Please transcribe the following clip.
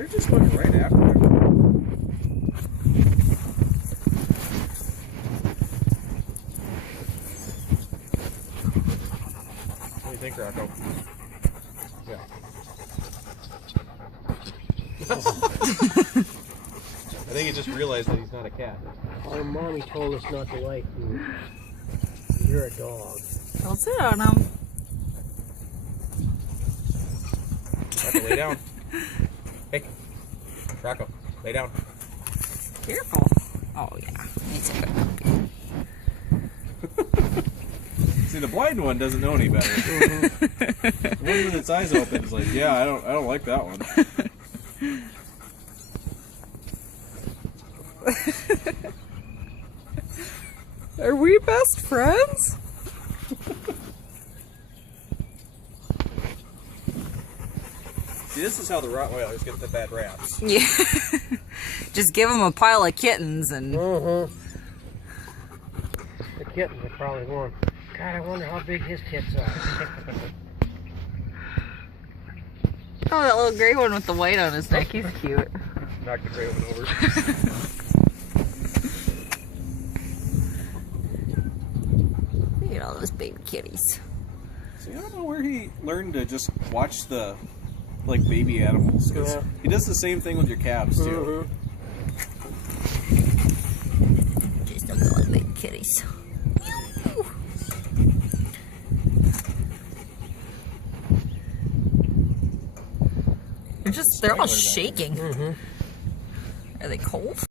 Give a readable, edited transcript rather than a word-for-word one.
They're just going right after him. What do you think, Rocco? Yeah. I think he just realized that he's not a cat. Our mommy told us not to like you. You're a dog. Don't sit on him. Rocco, lay down. Hey, Rocco, lay down. Careful. Oh yeah, he's a good puppy. See, the blind one doesn't know any better. The one with its eyes open is like, yeah, I don't like that one. Are we best friends? See, this is how the Rottweilers get the bad raps. Yeah. Just give him a pile of kittens and... The kittens are probably going, God, I wonder how big his tits are. Oh, that little gray one with the white on his neck, he's cute. Knock the gray one over. Look at all those baby kitties. See, I don't know where he learned to just watch the, like, baby animals. Cause Yeah. he does the same thing with your calves, too. Just a little baby kitties. They're all shaking. Are they cold?